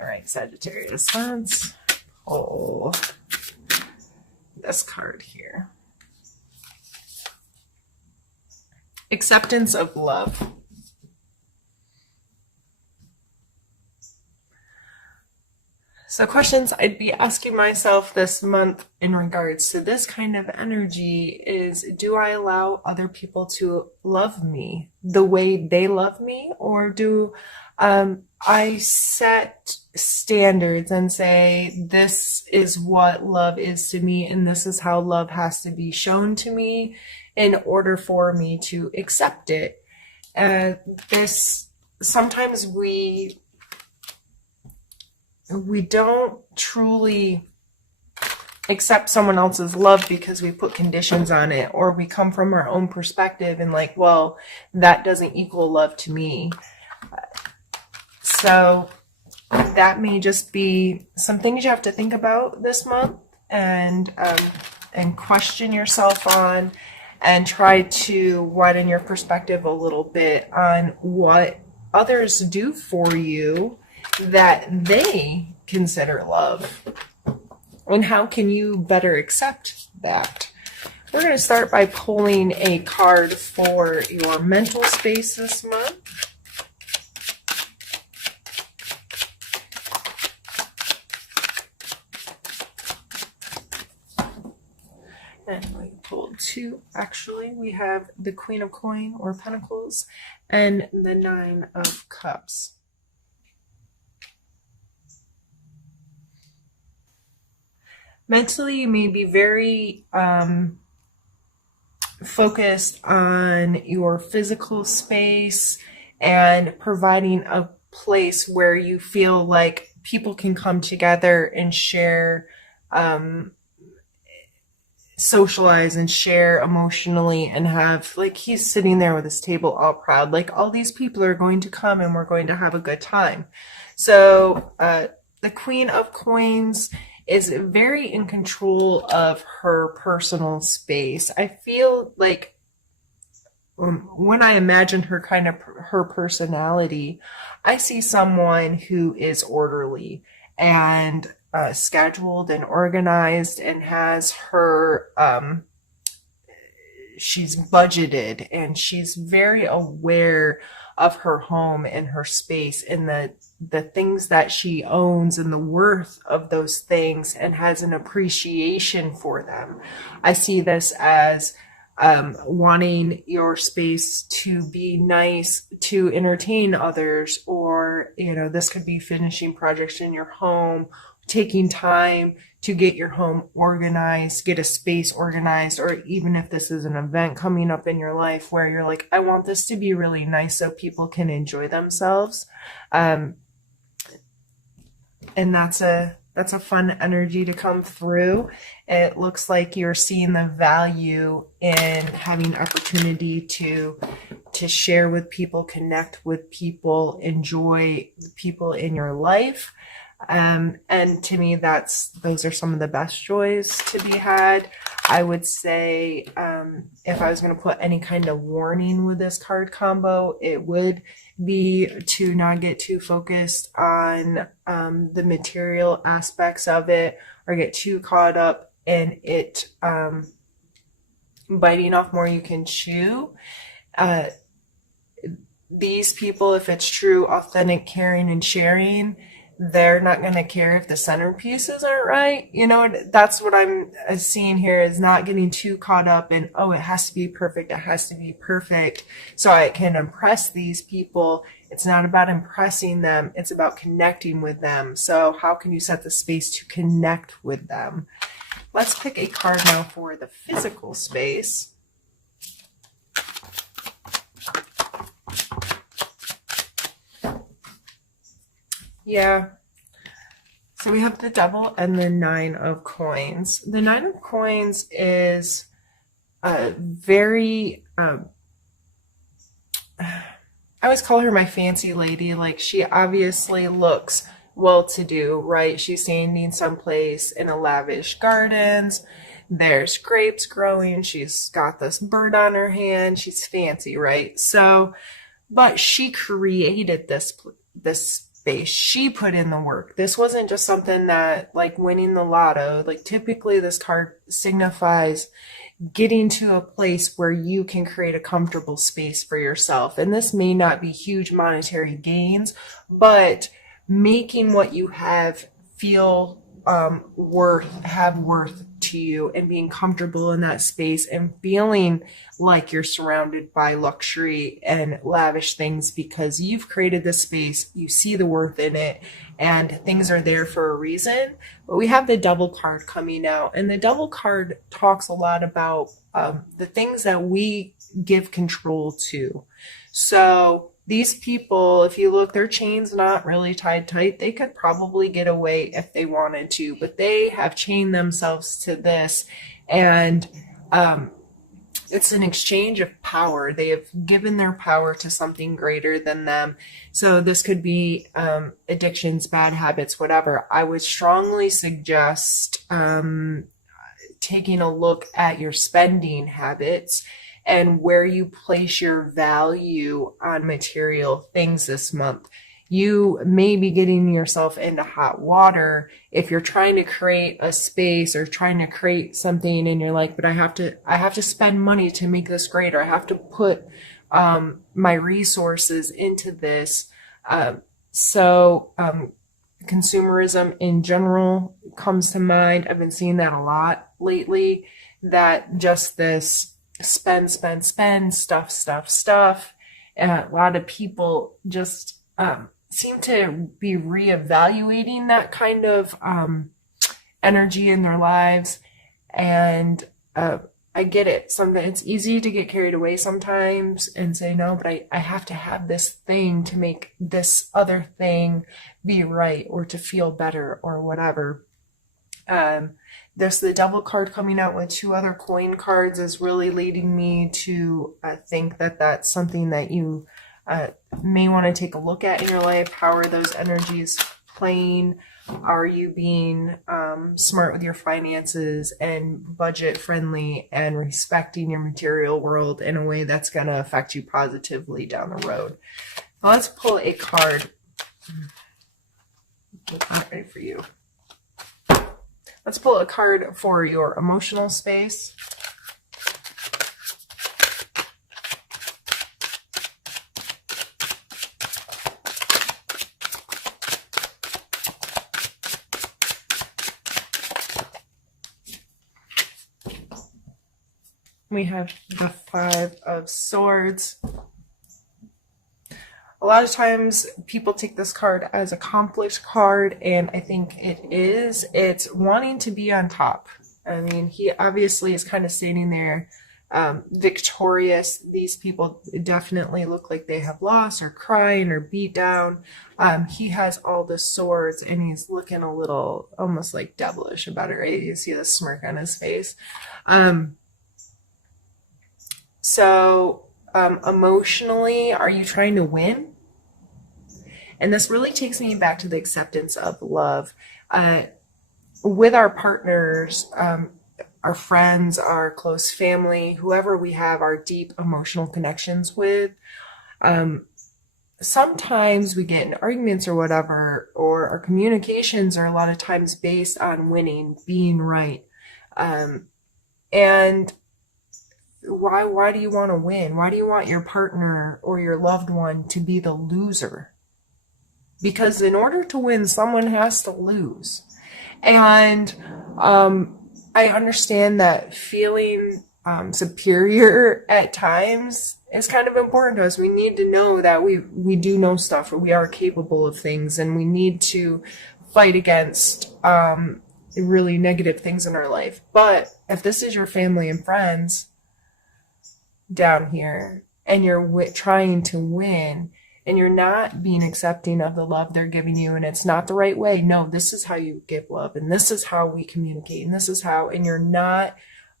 All right, Sagittarius, let's pull this card here. Acceptance of love. So questions I'd be asking myself this month in regards to this kind of energy is, do I allow other people to love me the way they love me? Or do I set standards and say, this is what love is to me, and this is how love has to be shown to me in order for me to accept it? Sometimes we don't truly accept someone else's love because we put conditions on it, or we come from our own perspective and like, well, that doesn't equal love to me. So that may just be some things you have to think about this month and question yourself on, and try to widen your perspective a little bit on what others do for you that they consider love, and how can you better accept that. We're going to start by pulling a card for your mental space this month. And we pulled two, actually. We have the Queen of Coin or Pentacles and the Nine of Cups. Mentally, you may be very focused on your physical space and providing a place where you feel like people can come together and share, socialize and share emotionally, and have, like, he's sitting there with his table all proud, like all these people are going to come and we're going to have a good time. So the Queen of Coins is very in control of her personal space. I feel like when I imagine her her personality, I see someone who is orderly and scheduled and organized, and has her, she's budgeted, and she's very aware of her home and her space and the things that she owns and the worth of those things, and has an appreciation for them. I see this as wanting your space to be nice, to entertain others, or, you know, this could be finishing projects in your home, taking time to get your home organized, get a space organized, or even if this is an event coming up in your life where you're like, I want this to be really nice so people can enjoy themselves. And that's a fun energy to come through. It looks like you're seeing the value in having opportunity to share with people, connect with people, enjoy the people in your life. And to me, those are some of the best joys to be had. I would say, if I was going to put any kind of warning with this card combo, it would be to not get too focused on the material aspects of it, or get too caught up in it biting off more you can chew. These people, if it's true, authentic, caring, and sharing, they're not going to care if the centerpieces aren't right. You know, that's what I'm seeing here, is not getting too caught up in, oh, it has to be perfect. It has to be perfect so I can impress these people. It's not about impressing them. It's about connecting with them. So how can you set the space to connect with them? Let's pick a card now for the physical space. Yeah. So we have the Devil and the Nine of Coins. The Nine of Coins is very, I always call her my fancy lady. Like, she obviously looks well-to-do, right? She's standing someplace in a lavish gardens. There's grapes growing. She's got this bird on her hand. She's fancy, right? So, but she created this space. space. She put in the work. This wasn't just something that, like winning the lotto. Like typically this card signifies getting to a place where you can create a comfortable space for yourself. And this may not be huge monetary gains, but making what you have feel have worth to you, and being comfortable in that space and feeling like you're surrounded by luxury and lavish things because you've created this space, you see the worth in it, and things are there for a reason. But we have the Devil card coming out, and the Devil card talks a lot about the things that we give control to. So these people, if you look, their chain's not really tied tight. They could probably get away if they wanted to, but they have chained themselves to this, and it's an exchange of power. They have given their power to something greater than them. So this could be addictions, bad habits, whatever. I would strongly suggest taking a look at your spending habits and where you place your value on material things this month. You may be getting yourself into hot water if you're trying to create a space or trying to create something, and you're like, but I have to spend money to make this greater. I have to put my resources into this. Consumerism in general comes to mind. I've been seeing that a lot lately, that just this spend, stuff. And a lot of people just seem to be reevaluating that kind of energy in their lives. And I get it. Sometimes it's easy to get carried away sometimes and say, no, but I have to have this thing to make this other thing be right or to feel better or whatever. There's the Devil card coming out with 2 other coin cards is really leading me to think that that's something that you may want to take a look at in your life. How are those energies playing? Are you being smart with your finances and budget friendly and respecting your material world in a way that's going to affect you positively down the road? Now let's pull a card. Get that ready for you. Let's pull a card for your emotional space. We have the 5 of Swords. A lot of times people take this card as a conflict card, and I think it is. It's wanting to be on top. I mean, he obviously is kind of standing there victorious. These people definitely look like they have lost or crying or beat down. He has all the swords, and he's looking a little almost like devilish about it, right? You see the smirk on his face. Emotionally, are you trying to win? And this really takes me back to the acceptance of love. With our partners, our friends, our close family, whoever we have our deep emotional connections with, sometimes we get in arguments or whatever, or our communications are a lot of times based on winning, being right. And why do you want to win? Why do you want your partner or your loved one to be the loser? Because in order to win, someone has to lose. And I understand that feeling superior at times is kind of important to us. We need to know that we do know stuff, or we are capable of things, and we need to fight against really negative things in our life. But if this is your family and friends down here, and you're trying to win, and you're not being accepting of the love they're giving you, and it's not the right way. No, this is how you give love, and this is how we communicate, and this is how, and you're not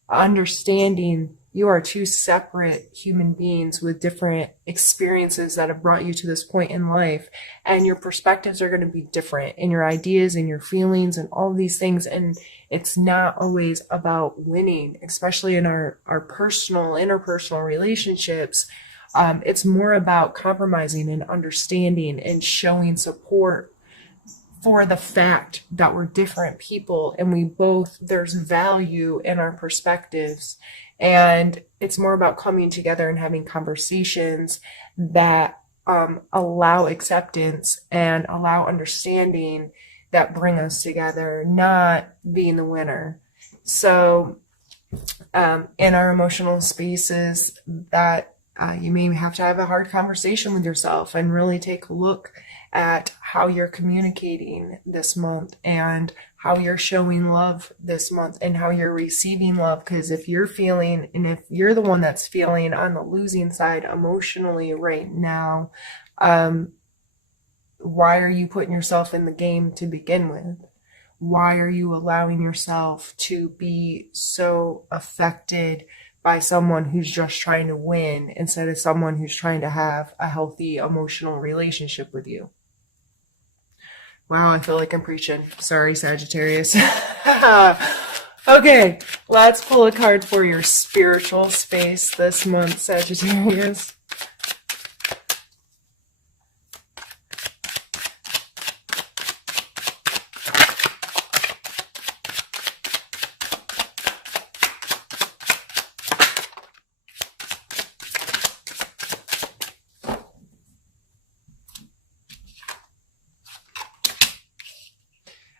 understanding you are 2 separate human beings with different experiences that have brought you to this point in life, and your perspectives are going to be different, and your ideas and your feelings and all these things. And it's not always about winning, especially in our personal, interpersonal relationships. It's more about compromising and understanding and showing support for the fact that we're different people and there's value in our perspectives. And it's more about coming together and having conversations that allow acceptance and allow understanding, that bring us together, not being the winner. So in our emotional spaces, that you may have to have a hard conversation with yourself and really take a look at how you're communicating this month and how you're showing love this month and how you're receiving love. Because if you're the one that's feeling on the losing side emotionally right now, why are you putting yourself in the game to begin with? Why are you allowing yourself to be so affected by someone who's just trying to win instead of someone who's trying to have a healthy emotional relationship with you? Wow, I feel like I'm preaching. Sorry, Sagittarius. Okay, let's pull a card for your spiritual space this month, Sagittarius.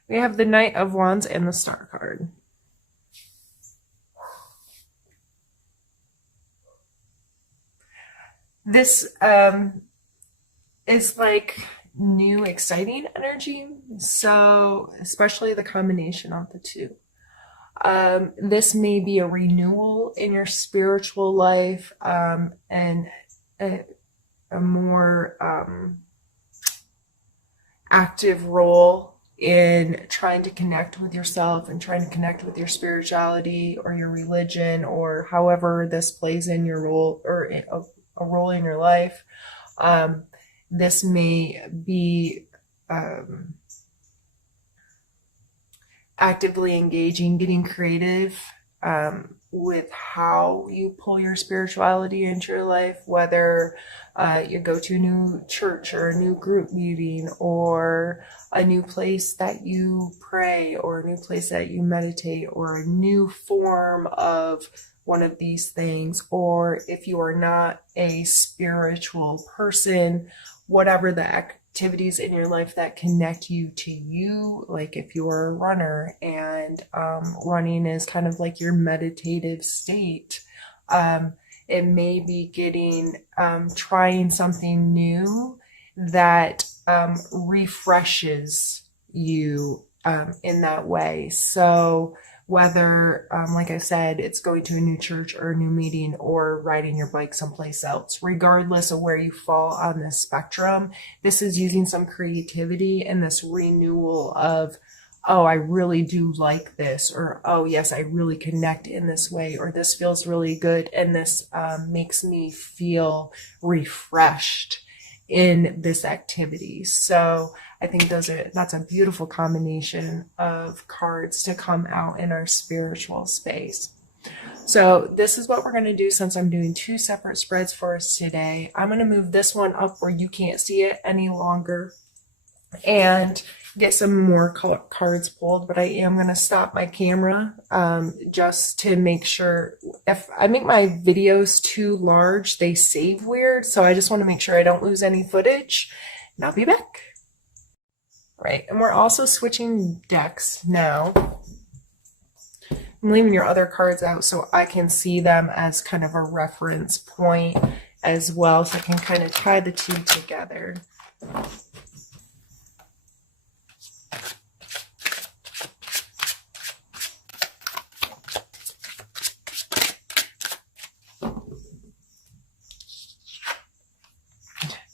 We have the Knight of Wands and the Star card. This is like new, exciting energy. So, especially the combination of the two. This may be a renewal in your spiritual life, and a more active role in trying to connect with yourself and trying to connect with your spirituality or your religion, or however this plays in your role, or a role in your life. This may be actively engaging, getting creative with how you pull your spirituality into your life, whether you go to a new church or a new group meeting or a new place that you pray or a new place that you meditate or a new form of one of these things. Or if you are not a spiritual person, whatever the activities in your life that connect you to you, like if you are a runner and running is kind of like your meditative state, it may be trying something new that refreshes you in that way. So whether, like I said, it's going to a new church or a new meeting or riding your bike someplace else, regardless of where you fall on this spectrum, this is using some creativity and this renewal of, oh, I really do like this, or, oh, yes, I really connect in this way, or this feels really good, and this makes me feel refreshed in this activity. So I think that's a beautiful combination of cards to come out in our spiritual space. So this is what we're going to do since I'm doing two separate spreads for us today. I'm going to move this one up where you can't see it any longer and get some more cards pulled, but I am going to stop my camera just to make sure. If I make my videos too large, they save weird, so I just want to make sure I don't lose any footage, and I'll be back. Right, and we're also switching decks now. I'm leaving your other cards out so I can see them as kind of a reference point as well, so I can kind of tie the two together.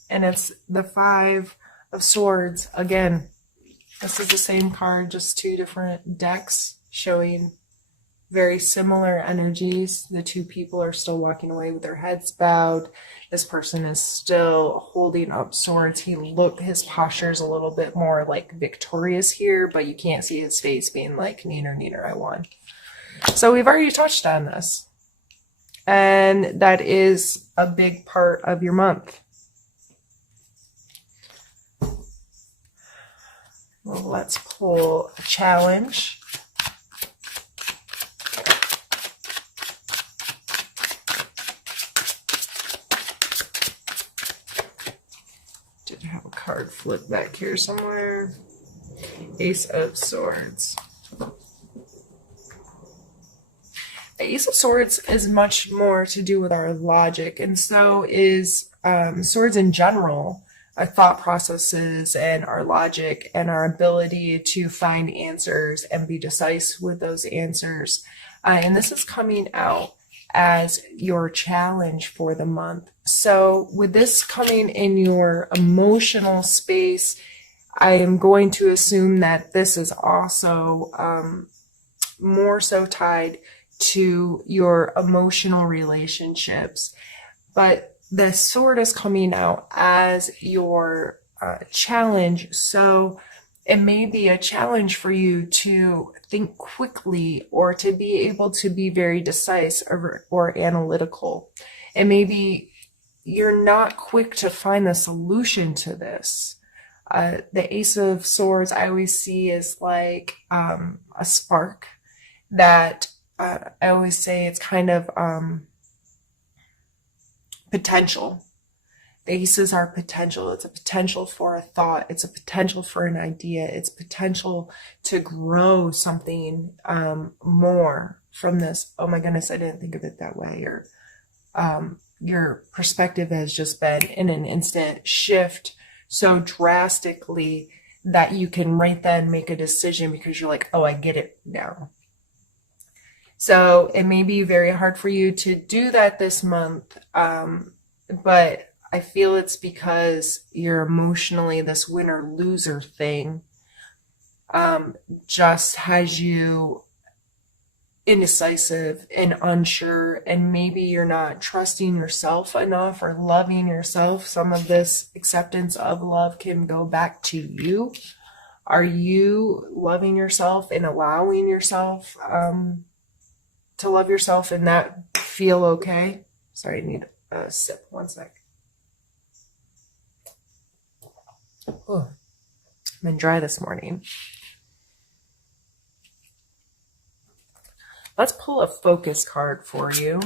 And it's the Five of Swords. Again, this is the same card, just two different decks showing very similar energies. The two people are still walking away with their heads bowed. This person is still holding up swords. His posture is a little bit more like victorious here, but you can't see his face being like, neener, neener, I won. So we've already touched on this. And that is a big part of your month. Well, let's pull a challenge. Did have a card flip back here somewhere. Ace of Swords. The Ace of Swords is much more to do with our logic, and so is swords in general, our thought processes and our logic and our ability to find answers and be decisive with those answers. And this is coming out as your challenge for the month. So with this coming in your emotional space, I am going to assume that this is also more so tied to your emotional relationships. But the sword is coming out as your challenge. So it may be a challenge for you to think quickly or to be able to be very decisive or analytical. It may be you're not quick to find the solution to this. The Ace of Swords I always see is like a spark that I always say it's kind of potential. The aces are potential. It's a potential for a thought. It's a potential for an idea. It's potential to grow something more from this. Oh my goodness, I didn't think of it that way. Or your perspective has just been in an instant shift so drastically that you can right then make a decision because you're like, oh, I get it now. So it may be very hard for you to do that this month, but I feel it's because you're emotionally this winner-loser thing just has you indecisive and unsure, and maybe you're not trusting yourself enough or loving yourself. Some of this acceptance of love can go back to you. Are you loving yourself and allowing yourself to love yourself and that feel okay? Sorry, I need a sip. One sec. Oh, I've been dry this morning. Let's pull a focus card for you.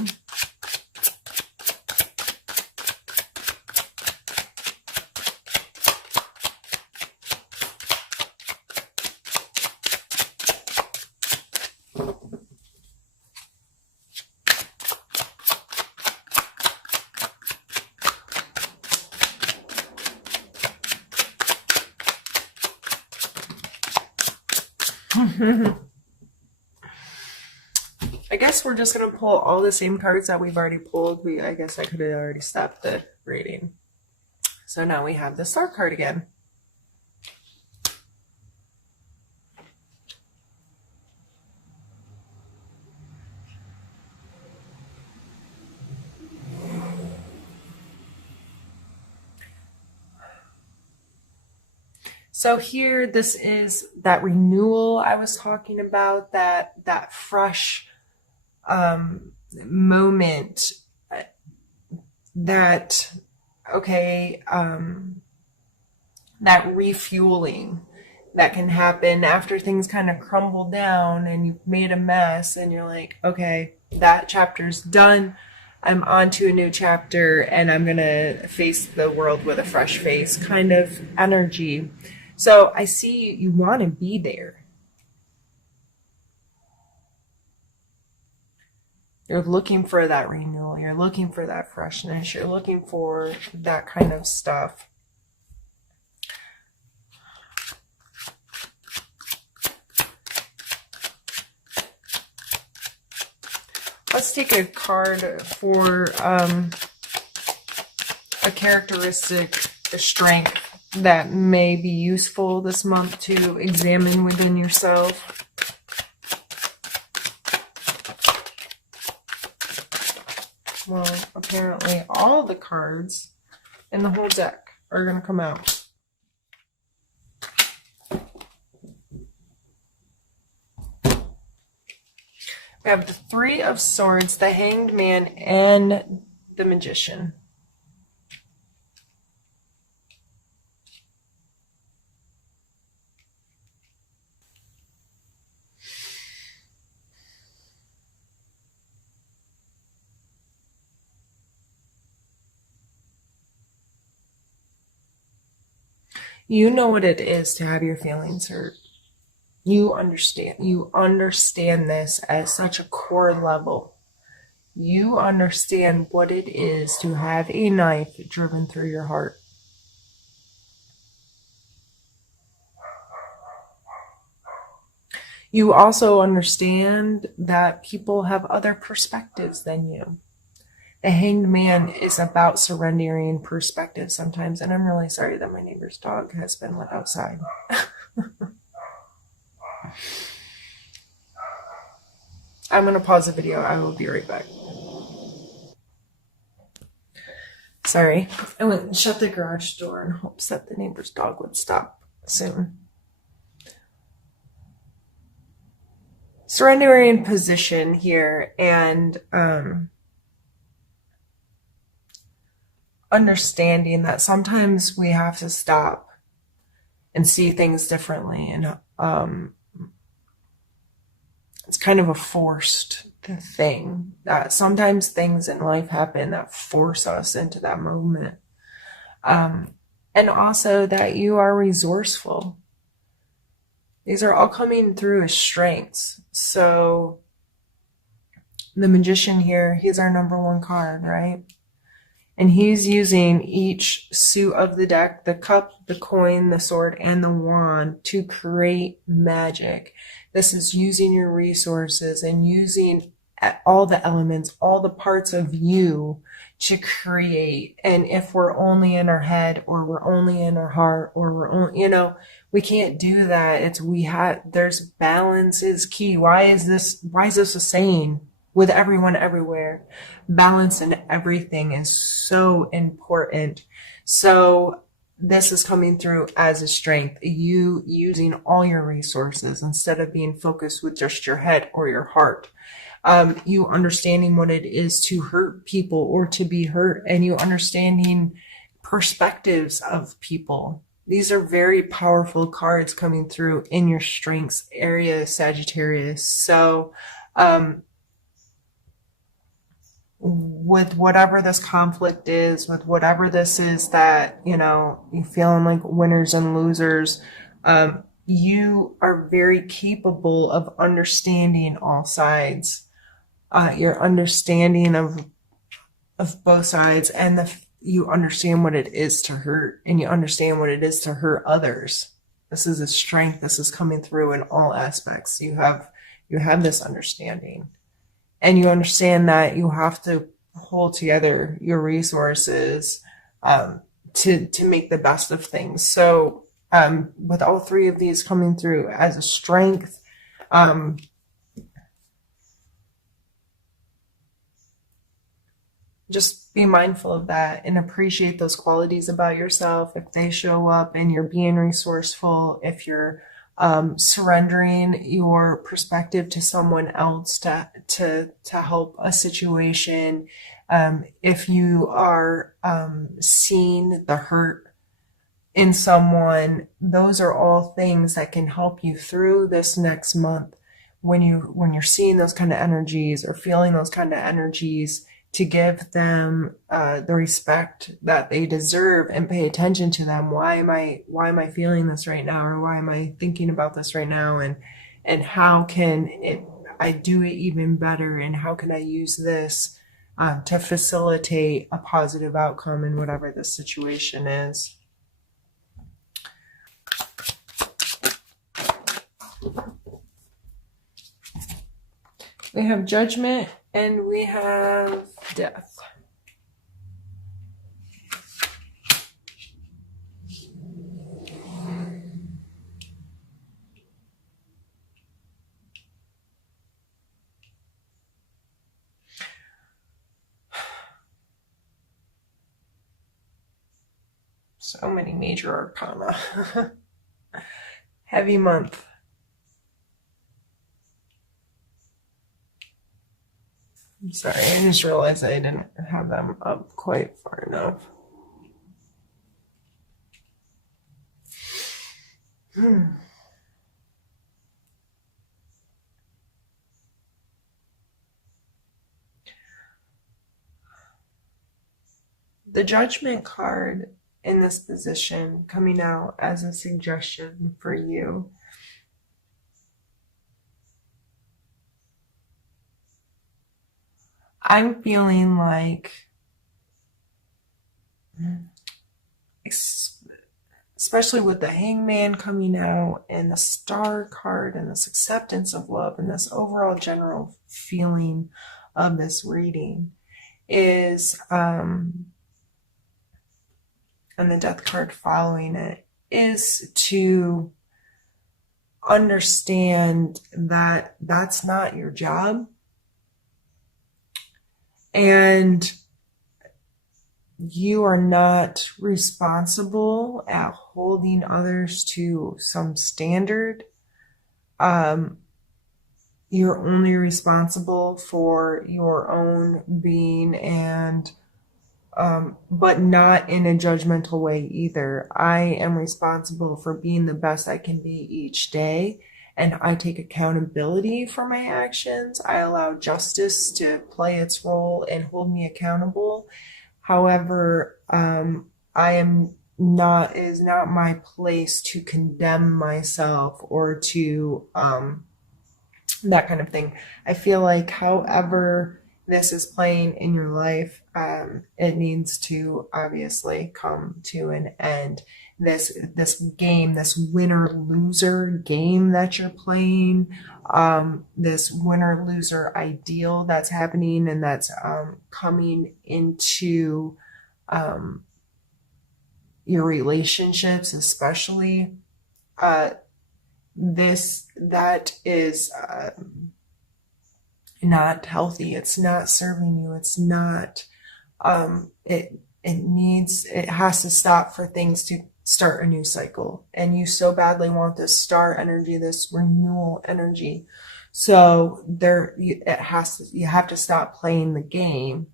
I guess we're just going to pull all the same cards that we've already pulled. I guess I could have already stopped the reading. So now we have the Star card again. So here, this is that renewal I was talking about, that fresh moment, that, okay, that refueling that can happen after things kind of crumble down and you've made a mess and you're like, okay, that chapter's done. I'm on to a new chapter and I'm going to face the world with a fresh face kind of energy. So I see you want to be there. You're looking for that renewal. You're looking for that freshness. You're looking for that kind of stuff. Let's take a card for a characteristic, a strength that may be useful this month to examine within yourself. Well, apparently all the cards in the whole deck are going to come out. We have the Three of Swords, the Hanged Man, and the Magician. You know what it is to have your feelings hurt. You understand this at such a core level. You understand what it is to have a knife driven through your heart. You also understand that people have other perspectives than you. The Hanged Man is about surrendering perspective sometimes, and I'm really sorry that my neighbor's dog has been let outside. I'm going to pause the video. I will be right back. Sorry. I went and shut the garage door in hopes that the neighbor's dog would stop soon. Surrendering position here, and understanding that sometimes we have to stop and see things differently, and it's kind of a forced thing that sometimes things in life happen that force us into that moment, and also that you are resourceful. These are all coming through as strengths. So the Magician here, he's our #1 card, right? And he's using each suit of the deck, the cup, the coin, the sword, and the wand to create magic. This is using your resources and using all the elements, all the parts of you to create. And if we're only in our head, or we're only in our heart, or we're only, we can't do that. There's balance is key. Why is this a saying with everyone everywhere? Balance in everything is so important. So this is coming through as a strength. You using all your resources instead of being focused with just your head or your heart. You understanding what it is to hurt people or to be hurt, and you understanding perspectives of people. These are very powerful cards coming through in your strengths area, Sagittarius. So, with whatever this conflict is, with whatever this is that, you feeling like winners and losers, you are very capable of understanding all sides. Your understanding of both sides, and you understand what it is to hurt, and you understand what it is to hurt others. This is a strength. This is coming through in all aspects. You have this understanding, and you understand that you have to hold together your resources to make the best of things. So with all three of these coming through as a strength, just be mindful of that and appreciate those qualities about yourself if they show up, and you're being resourceful, if you're surrendering your perspective to someone else to help a situation, if you are seeing the hurt in someone. Those are all things that can help you through this next month when you're seeing those kind of energies or feeling those kind of energies, to give them the respect that they deserve and pay attention to them. Why am I feeling this right now, or why am I thinking about this right now, and how can I do it even better, and how can I use this to facilitate a positive outcome in whatever the situation is. We have Judgment, and we have Death. So many major arcana. Heavy month. I'm sorry, I just realized I didn't have them up quite far enough. The Judgment card in this position coming out as a suggestion for you. I'm feeling like, especially with the Hangman coming out and the Star card and this acceptance of love and this overall general feeling of this reading is, and the Death card following it, is to understand that that's not your job. And you are not responsible at holding others to some standard. You're only responsible for your own being, and but not in a judgmental way either. I am responsible for being the best I can be each day, and I take accountability for my actions. I allow justice to play its role and hold me accountable. However, I am not, it is not my place to condemn myself or to that kind of thing. I feel like however this is playing in your life, it needs to obviously come to an end. This game, this winner-loser game that you're playing, this winner-loser ideal that's happening and that's coming into your relationships, especially, that is not healthy. It's not serving you. It's not, it has to stop for things to start a new cycle. And you so badly want this star energy, this renewal energy. So you have to stop playing the game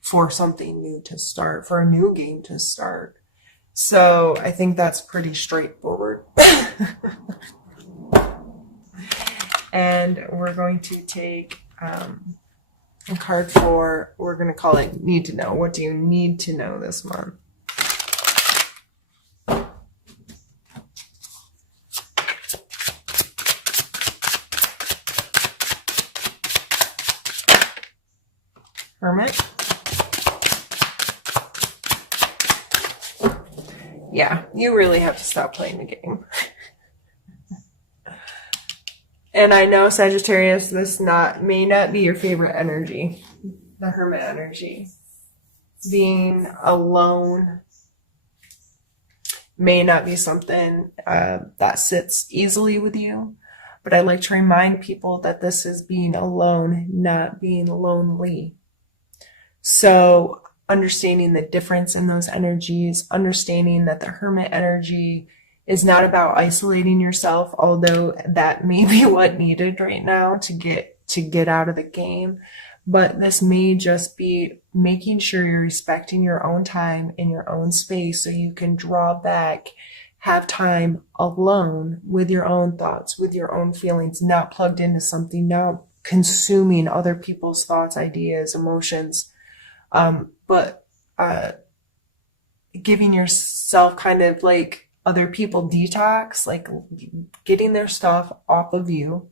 for something new to start, for a new game to start. So I think that's pretty straightforward. And we're going to take a card for, we're going to call it Need to Know. What do you need to know this month? Hermit. Yeah, you really have to stop playing the game. And I know, Sagittarius, this may not be your favorite energy, the Hermit energy. Being alone may not be something that sits easily with you. But I like to remind people that this is being alone, not being lonely. So understanding the difference in those energies, understanding that the Hermit energy is not about isolating yourself, although that may be what needed right now to get out of the game. But this may just be making sure you're respecting your own time in your own space so you can draw back, have time alone with your own thoughts, with your own feelings, not plugged into something, not consuming other people's thoughts, ideas, emotions, but giving yourself kind of like other people detox, like getting their stuff off of you,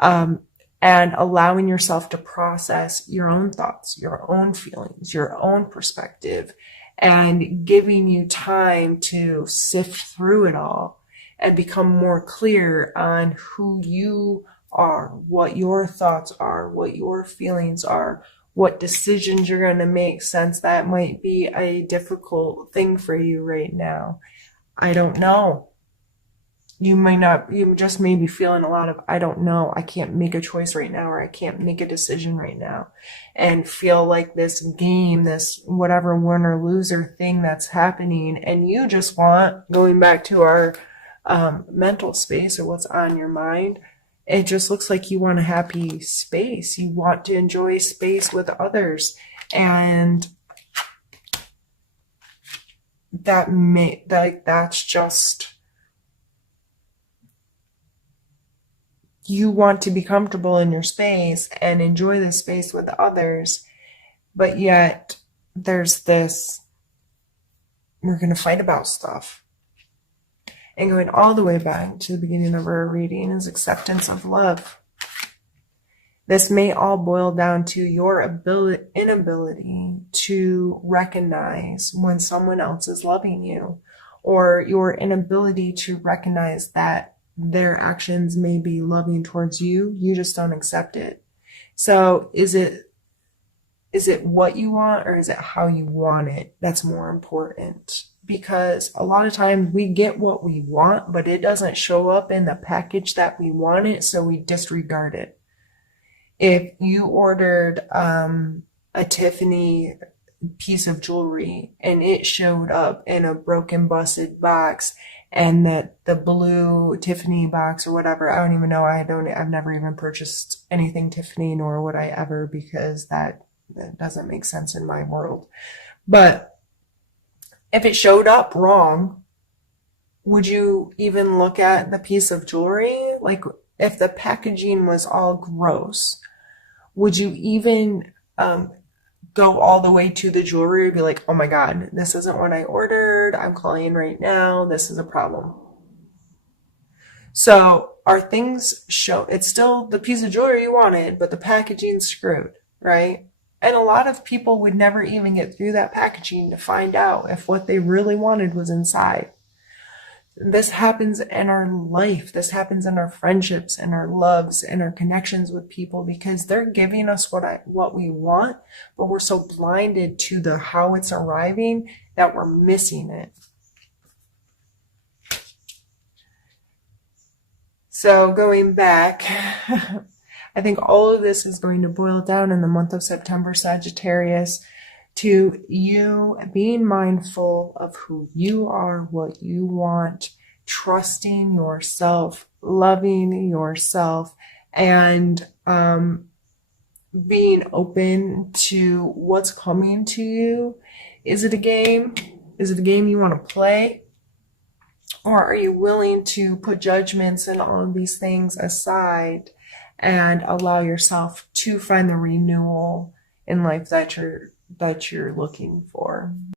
and allowing yourself to process your own thoughts, your own feelings, your own perspective, and giving you time to sift through it all and become more clear on who you are, what your thoughts are, what your feelings are, what decisions you're going to make, since that might be a difficult thing for you right now. I don't know. You just may be feeling a lot of, I don't know, I can't make a choice right now, or I can't make a decision right now, and feel like this game, this whatever winner loser thing that's happening, and you just want, going back to our mental space or what's on your mind, It just looks like you want a happy space. You want to enjoy space with others. And that's just, you want to be comfortable in your space and enjoy the space with others. But yet there's this, we're going to fight about stuff. And going all the way back to the beginning of our reading is acceptance of love. This may all boil down to your inability to recognize when someone else is loving you, or your inability to recognize that their actions may be loving towards you. You just don't accept it. So is it what you want, or is it how you want it? That's more important. Because a lot of times we get what we want, but it doesn't show up in the package that we want it, so we disregard it. If you ordered a Tiffany piece of jewelry and it showed up in a broken, busted box, and that the blue Tiffany box or whatever, I don't even know, I've never even purchased anything Tiffany, nor would I ever, because that doesn't make sense in my world. But if it showed up wrong, would you even look at the piece of jewelry? Like, if the packaging was all gross, would you even go all the way to the jewelry and be like, oh my God, this isn't what I ordered. I'm calling right now. This is a problem. So our things show, it's still the piece of jewelry you wanted, but the packaging's screwed, right? And a lot of people would never even get through that packaging to find out if what they really wanted was inside. This happens in our life. This happens in our friendships and our loves and our connections with people, because they're giving us what we want, but we're so blinded to the how it's arriving that we're missing it. So going back, I think all of this is going to boil down in the month of September, Sagittarius, to you being mindful of who you are, what you want, trusting yourself, loving yourself, and being open to what's coming to you. Is it a game? Is it a game you want to play? Or are you willing to put judgments and all of these things aside and allow yourself to find the renewal in life that you're looking for?